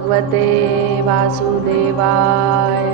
भगवते वासुदेवाय।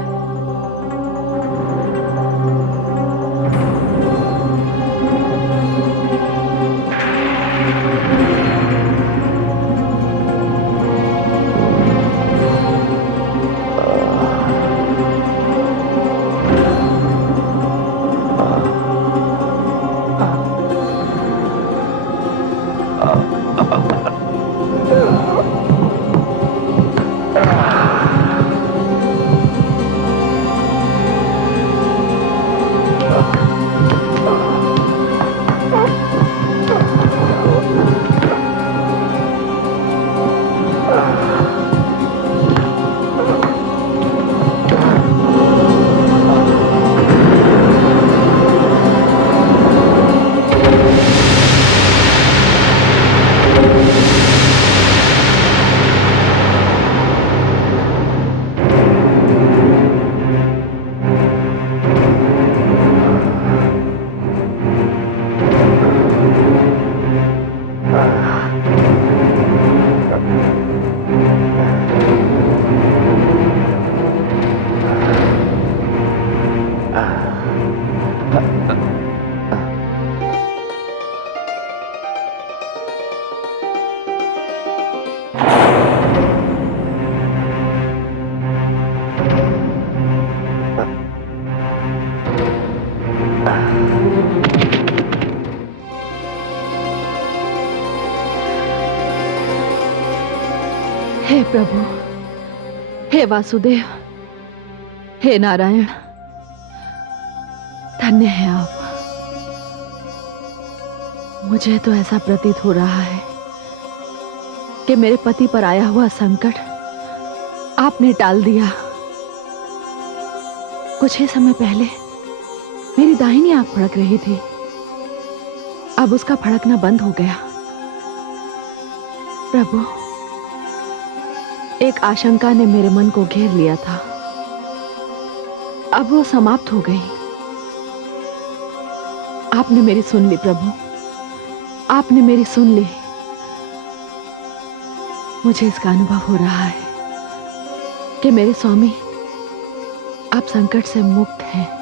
हे प्रभु, हे वासुदेव, हे नारायण, धन्य है आप। मुझे तो ऐसा प्रतीत हो रहा है कि मेरे पति पर आया हुआ संकट आपने टाल दिया। कुछ ही समय पहले मेरी दाहिनी आंख फड़क रही थी, अब उसका फड़कना बंद हो गया। प्रभु, एक आशंका ने मेरे मन को घेर लिया था, अब वो समाप्त हो गई। आपने मेरी सुन ली प्रभु, आपने मेरी सुन ली। मुझे इसका अनुभव हो रहा है कि मेरे स्वामी आप संकट से मुक्त हैं।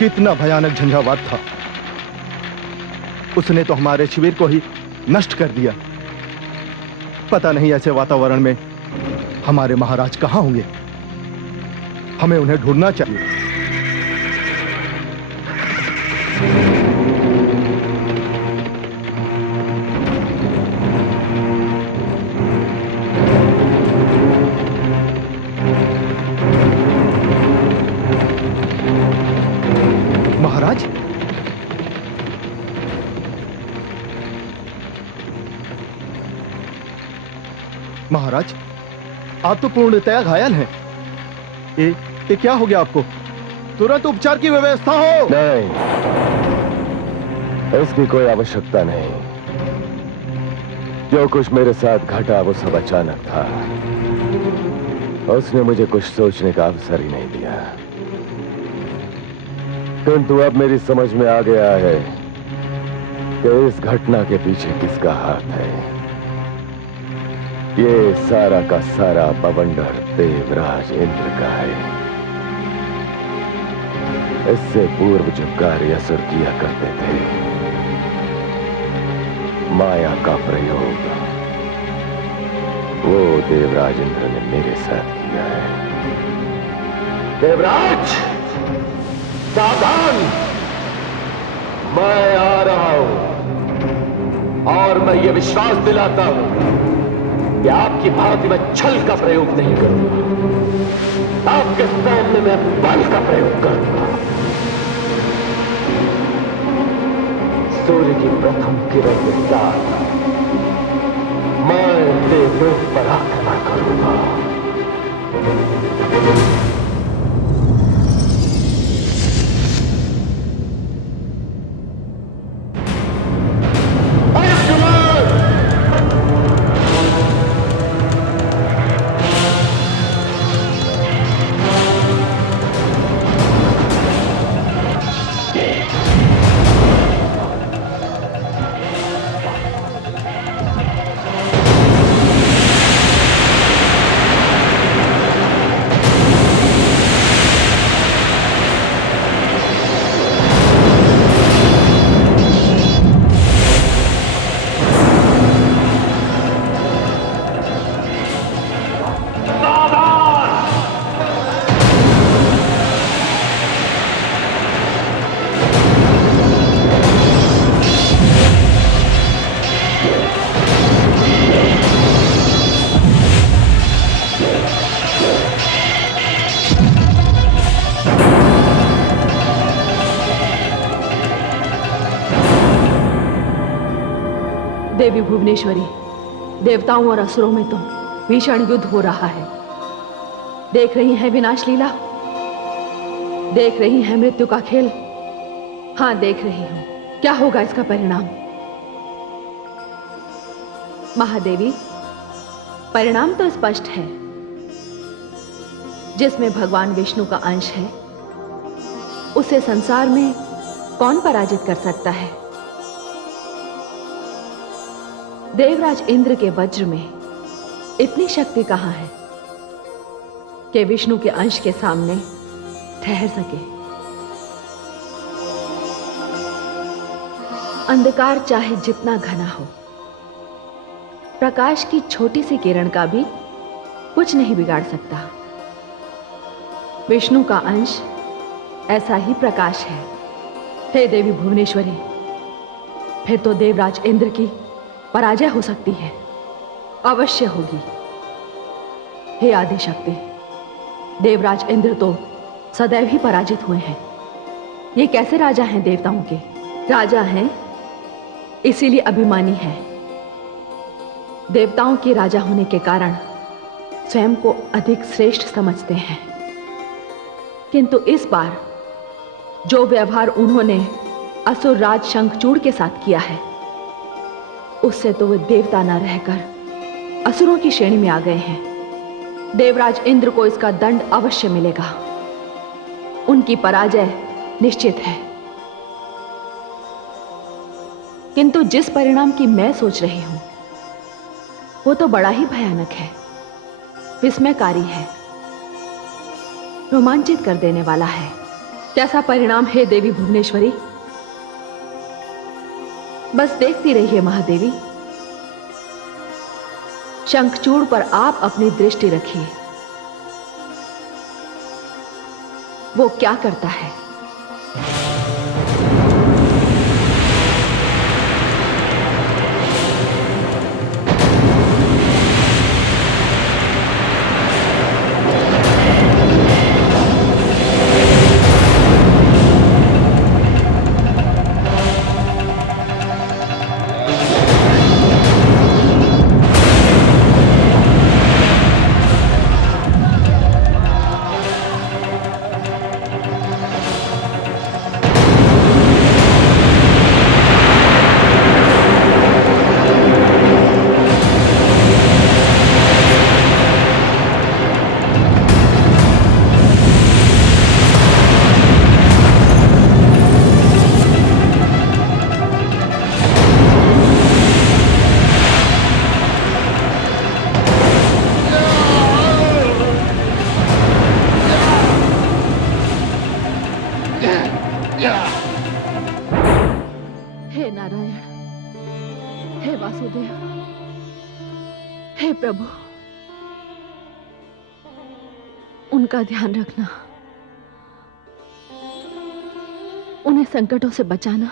कितना भयानक झंझावात था। उसने तो हमारे शिविर को ही नष्ट कर दिया। पता नहीं ऐसे वातावरण में हमारे महाराज कहां होंगे। हमें उन्हें ढूंढना चाहिए। महाराज, महाराज, आप तो पूर्णतया घायल हैं। ये क्या हो गया आपको? तुरंत उपचार की व्यवस्था हो। नहीं, इसकी कोई आवश्यकता नहीं। जो कुछ मेरे साथ घटा वो सब अचानक था। उसने मुझे कुछ सोचने का अवसर ही नहीं दिया। किंतु अब मेरी समझ में आ गया है कि इस घटना के पीछे किसका हाथ है। ये सारा का सारा बवंडर देवराज इंद्र का है। इससे पूर्व जो कार्य असुर किया करते थे, माया का प्रयोग, वो देवराज इंद्र ने मेरे साथ किया है। देवराज, सावधान! मैं आ रहा हूं और मैं ये विश्वास दिलाता हूं कि आपकी भांति मैं छल का प्रयोग नहीं करूंगा। आपके सामने मैं बल का प्रयोग करूंगा। सूर्य की प्रथम किरण के साथ मैं देवलोक पर आक्रमण करूंगा। देवी भुवनेश्वरी, देवताओं और असुरों में तो भीषण युद्ध हो रहा है। देख रही हैं विनाश लीला, देख रही हैं मृत्यु का खेल। हां, देख रही हूं। क्या होगा इसका परिणाम? महादेवी, परिणाम तो स्पष्ट है। जिसमें भगवान विष्णु का अंश है, उसे संसार में कौन पराजित कर सकता है? देवराज इंद्र के वज्र में इतनी शक्ति कहां है कि विष्णु के अंश के सामने ठहर सके? अंधकार चाहे जितना घना हो, प्रकाश की छोटी सी किरण का भी कुछ नहीं बिगाड़ सकता। विष्णु का अंश ऐसा ही प्रकाश है। हे देवी भुवनेश्वरी, फिर तो देवराज इंद्र की पराजय हो सकती है, अवश्य होगी। हे आदिशक्ति, देवराज इंद्र तो सदैव ही पराजित हुए हैं। ये कैसे राजा हैं देवताओं के? राजा हैं इसीलिए अभिमानी हैं। देवताओं के राजा होने के कारण स्वयं को अधिक श्रेष्ठ समझते हैं। किंतु इस बार जो व्यवहार उन्होंने असुर राज शंखचूड़ के साथ किया है, उससे तो वे देवता न रहकर असुरों की श्रेणी में आ गए हैं। देवराज इंद्र को इसका दंड अवश्य मिलेगा। उनकी पराजय निश्चित है। किंतु जिस परिणाम की मैं सोच रही हूं, वो तो बड़ा ही भयानक है, विस्मयकारी है, रोमांचित कर देने वाला है। कैसा परिणाम है देवी भुवनेश्वरी? बस देखती रहिए महादेवी। शंखचूड़ पर आप अपनी दृष्टि रखिए, वो क्या करता है। हे नारायण, हे वासुदेव, हे प्रभु, उनका ध्यान रखना, उन्हें संकटों से बचाना।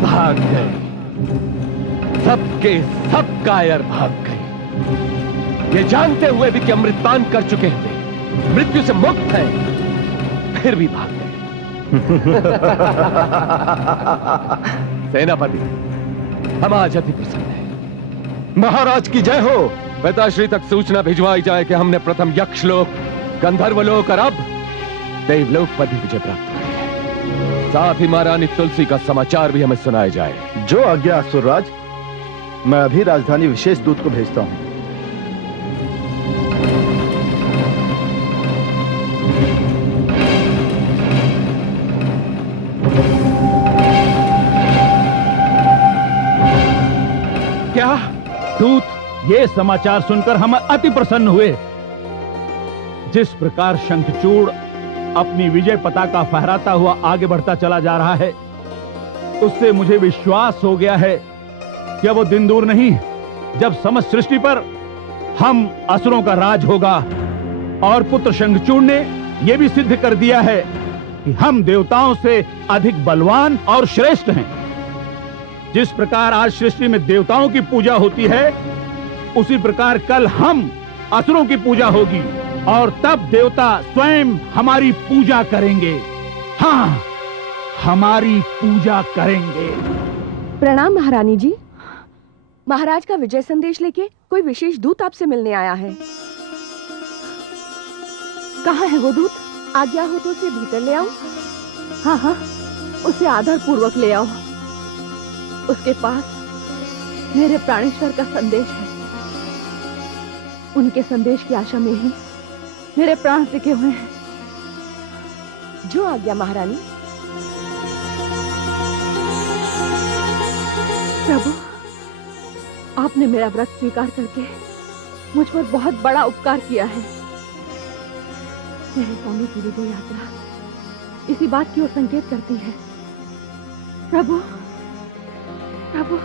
भाग गए, सबके सब कायर भाग गए। ये जानते हुए भी कि अमृतपान कर चुके हैं, मृत्यु से मुक्त हैं, फिर भी भाग गए। सेनापति, हम आज अति प्रसन्न हैं। महाराज की जय हो। पिताश्री तक सूचना भिजवाई जाए कि हमने प्रथम यक्षलोक, गंधर्वलोक और अब देवलोक पर भी विजय प्राप्त की है। साथ ही महारानी तुलसी का समाचार भी हमें सुनाया जाए। जो आज्ञा असुरराज। मैं अभी राजधानी विशेष दूत को भेजता हूं। क्या दूत? ये समाचार सुनकर हम अति प्रसन्न हुए। जिस प्रकार शंखचूड़ अपनी विजय पताका फहराता हुआ आगे बढ़ता चला जा रहा है, उससे मुझे विश्वास हो गया है कि वो दिन दूर नहीं जब समस्त सृष्टि पर हम असुरों का राज होगा। और पुत्र शंखचूड़ ने यह भी सिद्ध कर दिया है कि हम देवताओं से अधिक बलवान और श्रेष्ठ हैं। जिस प्रकार आज सृष्टि में देवताओं की पूजा होती है, उसी प्रकार कल हम असुरों की पूजा होगी और तब देवता स्वयं हमारी पूजा करेंगे। हाँ, हमारी पूजा करेंगे। प्रणाम महारानी जी। महाराज का विजय संदेश लेके कोई विशेष दूत आपसे मिलने आया है। कहाँ है वो दूत? आज्ञा हो तो उसे भीतर ले आओ। हाँ हाँ, उसे आदर पूर्वक ले आओ। उसके पास मेरे प्राणेश्वर का संदेश है। उनके संदेश की आशा में ही मेरे प्राण टिके हुए हैं। जो आज्ञा महारानी। प्रभु, आपने मेरा व्रत स्वीकार करके मुझ पर बहुत बड़ा उपकार किया है। मेरे स्वामी की विजय यात्रा इसी बात की ओर संकेत करती है। प्रभु, प्रभु,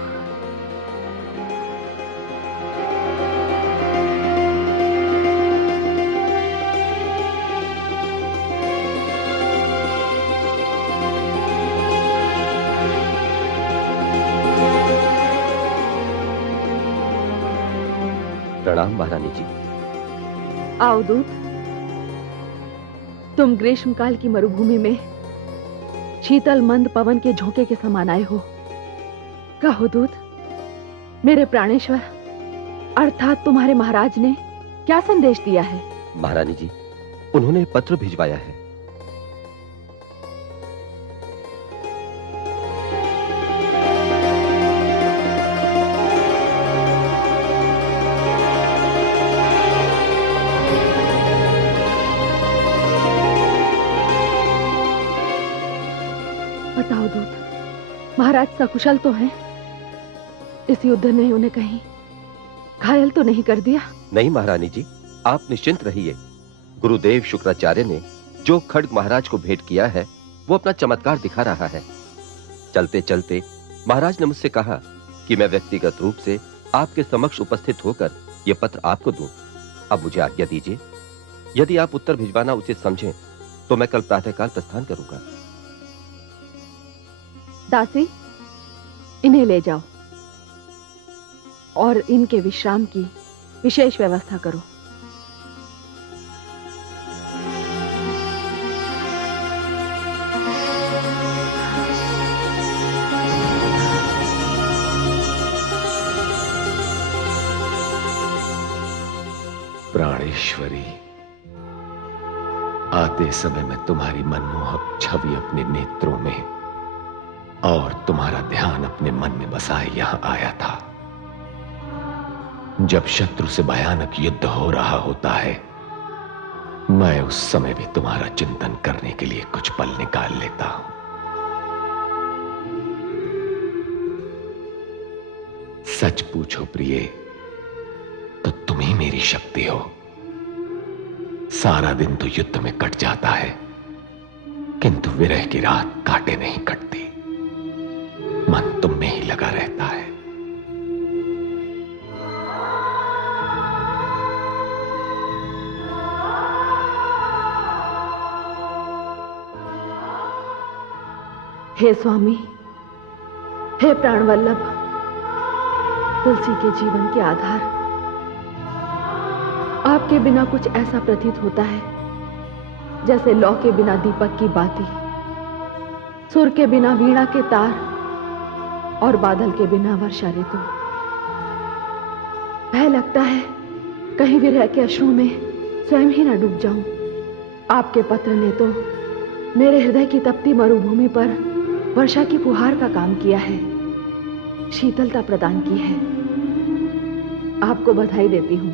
प्रणाम महारानी जी। आओ दूत। तुम ग्रीष्मकाल की मरुभूमि में शीतल मंद पवन के झोंके के समान आए हो। कहो दूत, मेरे प्राणेश्वर अर्थात तुम्हारे महाराज ने क्या संदेश दिया है? महारानी जी, उन्होंने पत्र भिजवाया है। बताओ दूत, महाराज सकुशल तो हैं? इस युद्ध ने उन्हें कहीं घायल तो नहीं कर दिया? नहीं महारानी जी, आप निश्चिंत रहिए। गुरुदेव शुक्राचार्य ने जो खड्ग महाराज को भेंट किया है, वो अपना चमत्कार दिखा रहा है। चलते चलते महाराज ने मुझसे कहा कि मैं व्यक्तिगत रूप से आपके समक्ष उपस्थित होकर यह पत्र आपको दूं। अब मुझे आज्ञा दीजिए। यदि आप उत्तर भिजवाना उचित समझें तो मैं कल प्रातःकाल प्रस्थान करूंगा। दासी, इन्हें ले जाओ और इनके विश्राम की विशेष व्यवस्था करो। प्राणेश्वरी, आते समय मैं तुम्हारी मनमोहक छवि अपने नेत्रों में और तुम्हारा ध्यान अपने मन में बसाए यहां आया था। जब शत्रु से भयानक युद्ध हो रहा होता है, मैं उस समय भी तुम्हारा चिंतन करने के लिए कुछ पल निकाल लेता हूं। सच पूछो प्रिय, तो तुम ही मेरी शक्ति हो। सारा दिन तो युद्ध में कट जाता है, किंतु विरह की रात काटे नहीं कटती। मन तुम में ही लगा रहता है। हे स्वामी, हे प्राणवल्लभ, तुलसी के जीवन के आधार। आपके बिना कुछ ऐसा प्रतीत होता है जैसे लौ के बिना दीपक की बाती, सुर के बिना वीणा के तार और बादल के बिना वर्षा ऋतु। भय लगता है कहीं विरह के अश्रुओं में स्वयं ही न डूब जाऊं। आपके पत्र ने तो मेरे हृदय की तपती मरुभूमि पर वर्षा की फुहार का काम किया है, शीतलता प्रदान की है। आपको बधाई देती हूं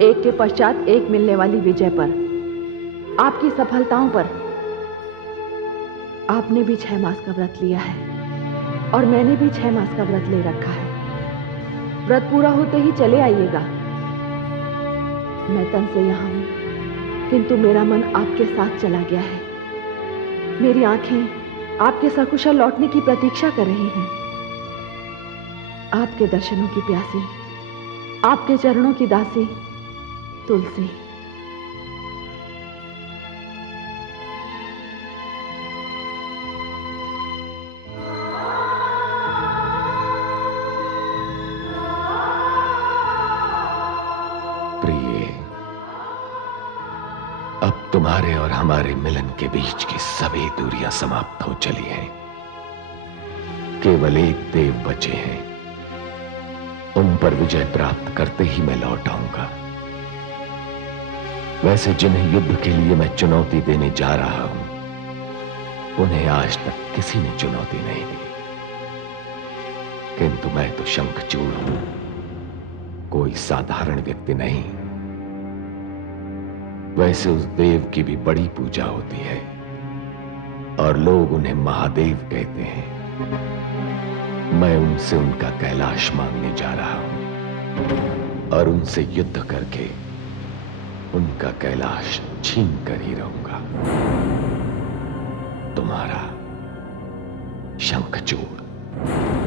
एक के पश्चात एक मिलने वाली विजय पर, आपकी सफलताओं पर। आपने भी 6 मास का व्रत लिया है और मैंने भी 6 मास का व्रत ले रखा है। व्रत पूरा होते ही चले आइएगा। मैं तन से यहां हूं किंतु मेरा मन आपके साथ चला गया है। मेरी आंखें आपके सकुशल लौटने की प्रतीक्षा कर रही हैं। आपके दर्शनों की प्यासी, आपके चरणों की दासी तुलसी। प्रिय, अब तुम्हारे और हमारे मिलन के बीच की सभी दूरियां समाप्त हो चली हैं। केवल एक देव बचे हैं। उन पर विजय प्राप्त करते ही मैं लौट आऊंगा। वैसे जिन्हें युद्ध के लिए मैं चुनौती देने जा रहा हूं, उन्हें आज तक किसी ने चुनौती नहीं दी। किंतु मैं तो शंखचूड़ हूं, कोई साधारण व्यक्ति नहीं। वैसे उस देव की भी बड़ी पूजा होती है और लोग उन्हें महादेव कहते हैं। मैं उनसे उनका कैलाश मांगने जा रहा हूं और उनसे युद्ध करके उनका कैलाश छीन कर ही रहूंगा। तुम्हारा शंखचूड़।